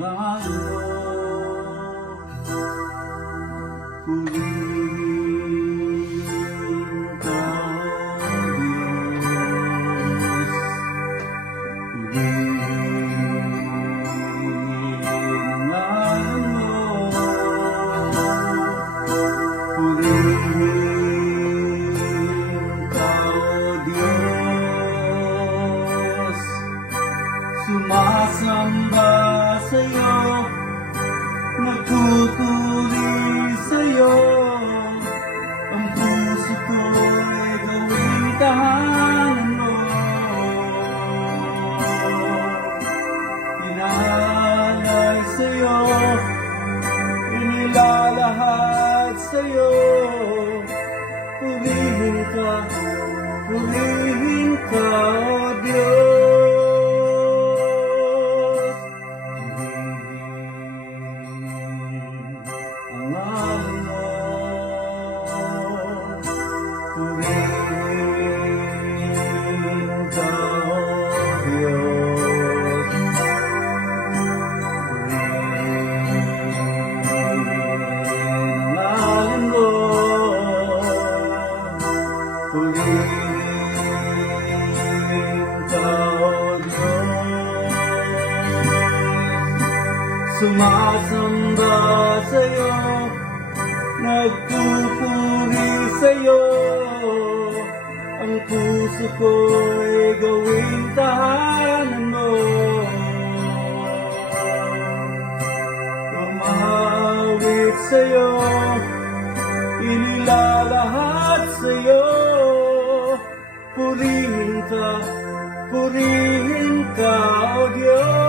mahal mo. Purihin ka, Diyos. Purihin mahal mo. Purihin ka, Diyos. Sumasamba sa'yo, nagpupuri sa'yo. Ang puso ko'y gawing tahanan mo. Inaalay sa'yo, inilalahad sa'yo. Purihin ka, O Diyos. Sumasamba sa'yo, nagpupuri sa'yo. Ang puso ko'y gawing tahanan mo. Tumawid sa'yo, inilalahad sa'yo. Purihin ka, O Diyos.